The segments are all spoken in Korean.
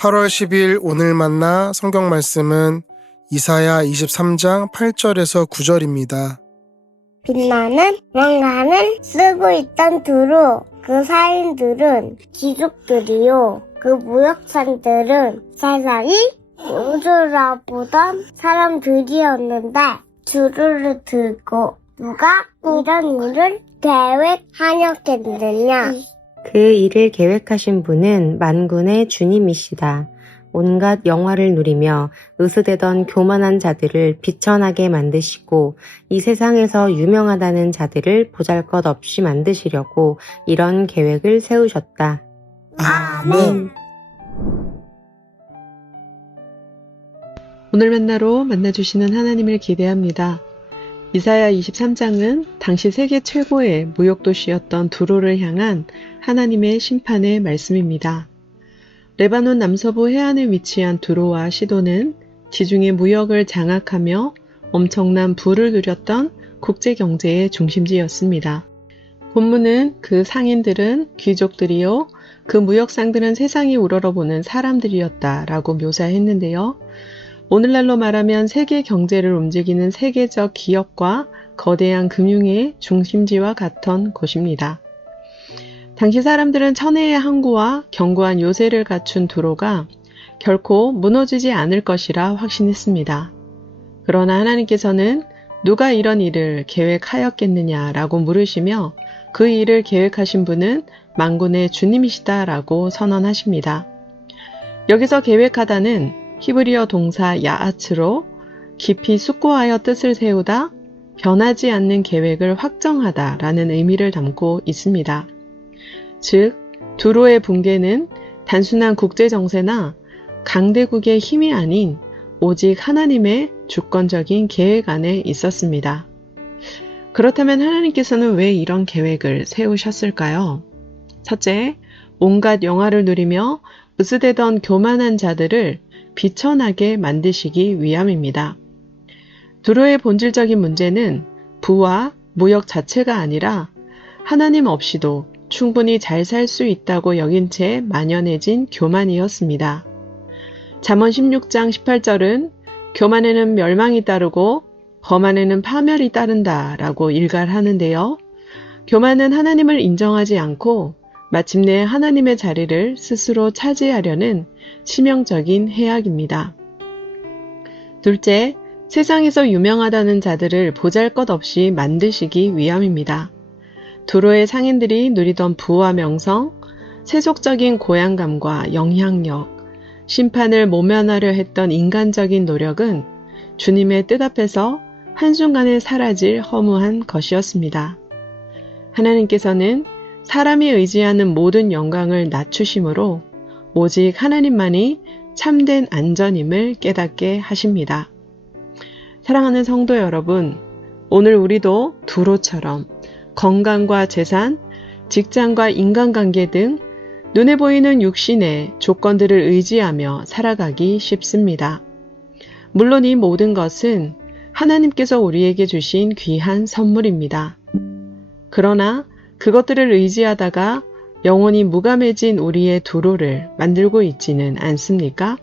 8월 10일 오늘 만나 성경 말씀은 이사야 23장 8절에서 9절입니다. 빛나는 왕관을 쓰고 있던 두루 그 사인들은 귀족들이요 그 무역상들은 세상이 우주라 보던 사람들이었는데 두루를 들고 누가 이런 일을 계획하였겠느냐. 그 일을 계획하신 분은 만군의 주님이시다. 온갖 영화를 누리며 으스대던 교만한 자들을 비천하게 만드시고 이 세상에서 유명하다는 자들을 보잘것없이 만드시려고 이런 계획을 세우셨다. 아멘. 오늘 만나로 만나주시는 하나님을 기대합니다. 이사야 23장은 당시 세계 최고의 무역도시였던 두로를 향한 하나님의 심판의 말씀입니다. 레바논 남서부 해안에 위치한 두로와 시돈은 지중해 무역을 장악하며 엄청난 부를 누렸던 국제경제의 중심지였습니다. 본문은 그 상인들은 귀족들이요 그 무역상들은 세상이 우러러보는 사람들이었다라고 묘사했는데요. 오늘날로 말하면 세계 경제를 움직이는 세계적 기업과 거대한 금융의 중심지와 같던 곳입니다. 당시 사람들은 천혜의 항구와 견고한 요새를 갖춘 두로가 결코 무너지지 않을 것이라 확신했습니다. 그러나 하나님께서는 누가 이런 일을 계획하였겠느냐라고 물으시며 그 일을 계획하신 분은 만군의 주님이시다라고 선언하십니다. 여기서 계획하다는 히브리어 동사 야아츠로 깊이 숙고하여 뜻을 세우다, 변하지 않는 계획을 확정하다 라는 의미를 담고 있습니다. 즉, 두로의 붕괴는 단순한 국제정세나 강대국의 힘이 아닌 오직 하나님의 주권적인 계획 안에 있었습니다. 그렇다면 하나님께서는 왜 이런 계획을 세우셨을까요? 첫째, 온갖 영화를 누리며 으스대던 교만한 자들을 비천하게 만드시기 위함입니다. 두로의 본질적인 문제는 부와 무역 자체가 아니라 하나님 없이도 충분히 잘 살 수 있다고 여긴 채 만연해진 교만이었습니다. 잠언 16장 18절은 교만에는 멸망이 따르고 거만에는 파멸이 따른다 라고 일갈하는데요. 교만은 하나님을 인정하지 않고 마침내 하나님의 자리를 스스로 차지하려는 치명적인 해악입니다. 둘째, 세상에서 유명하다는 자들을 보잘것없이 만드시기 위함입니다. 두로의 상인들이 누리던 부와 명성, 세속적인 고향감과 영향력, 심판을 모면하려 했던 인간적인 노력은 주님의 뜻 앞에서 한순간에 사라질 허무한 것이었습니다. 하나님께서는 사람이 의지하는 모든 영광을 낮추심으로 오직 하나님만이 참된 안전임을 깨닫게 하십니다. 사랑하는 성도 여러분, 오늘 우리도 두로처럼 건강과 재산, 직장과 인간관계 등 눈에 보이는 육신의 조건들을 의지하며 살아가기 쉽습니다. 물론 이 모든 것은 하나님께서 우리에게 주신 귀한 선물입니다. 그러나 그것들을 의지하다가 영원히 무감해진 우리의 두로를 만들고 있지는 않습니까?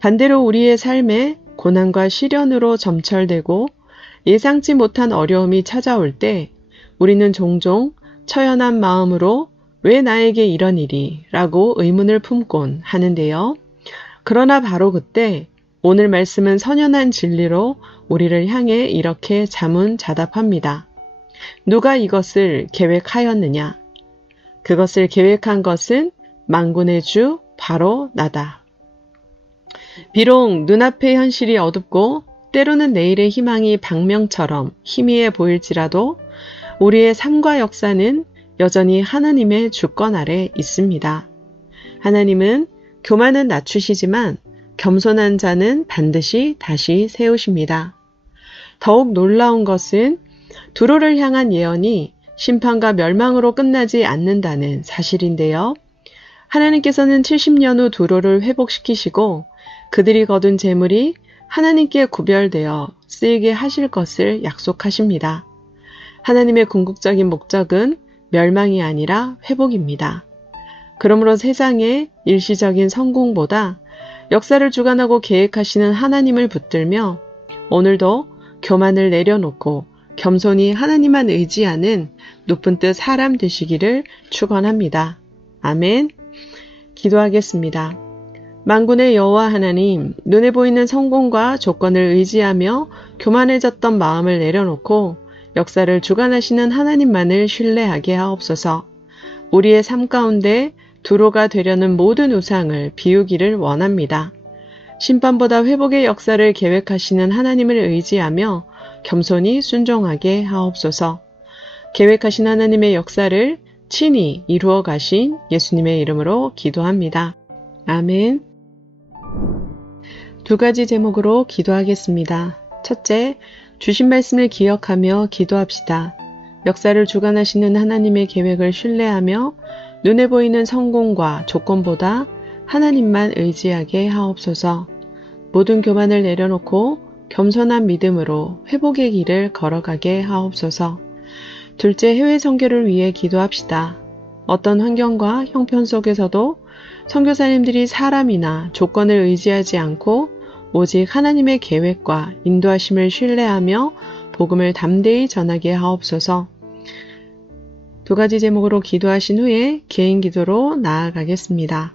반대로 우리의 삶에 고난과 시련으로 점철되고 예상치 못한 어려움이 찾아올 때 우리는 종종 처연한 마음으로 왜 나에게 이런 일이? 라고 의문을 품곤 하는데요. 그러나 바로 그때 오늘 말씀은 선연한 진리로 우리를 향해 이렇게 자문자답합니다. 누가 이것을 계획하였느냐? 그것을 계획한 것은 만군의 주 바로 나다. 비록 눈앞의 현실이 어둡고 때로는 내일의 희망이 방명처럼 희미해 보일지라도 우리의 삶과 역사는 여전히 하나님의 주권 아래 있습니다. 하나님은 교만은 낮추시지만 겸손한 자는 반드시 다시 세우십니다. 더욱 놀라운 것은 두로를 향한 예언이 심판과 멸망으로 끝나지 않는다는 사실인데요. 하나님께서는 70년 후 두로를 회복시키시고 그들이 거둔 재물이 하나님께 구별되어 쓰이게 하실 것을 약속하십니다. 하나님의 궁극적인 목적은 멸망이 아니라 회복입니다. 그러므로 세상의 일시적인 성공보다 역사를 주관하고 계획하시는 하나님을 붙들며 오늘도 교만을 내려놓고 겸손히 하나님만 의지하는 높은 뜻 사람 되시기를 축원합니다. 아멘. 기도하겠습니다. 만군의 여호와 하나님, 눈에 보이는 성공과 조건을 의지하며 교만해졌던 마음을 내려놓고 역사를 주관하시는 하나님만을 신뢰하게 하옵소서. 우리의 삶 가운데 두로가 되려는 모든 우상을 비우기를 원합니다. 심판보다 회복의 역사를 계획하시는 하나님을 의지하며 겸손히 순종하게 하옵소서. 계획하신 하나님의 역사를 친히 이루어 가신 예수님의 이름으로 기도합니다. 아멘. 두 가지 제목으로 기도하겠습니다. 첫째, 주신 말씀을 기억하며 기도합시다. 역사를 주관하시는 하나님의 계획을 신뢰하며 눈에 보이는 성공과 조건보다 하나님만 의지하게 하옵소서. 모든 교만을 내려놓고 겸손한 믿음으로 회복의 길을 걸어가게 하옵소서. 둘째, 해외 선교를 위해 기도합시다. 어떤 환경과 형편 속에서도 선교사님들이 사람이나 조건을 의지하지 않고 오직 하나님의 계획과 인도하심을 신뢰하며 복음을 담대히 전하게 하옵소서. 두 가지 제목으로 기도하신 후에 개인 기도로 나아가겠습니다.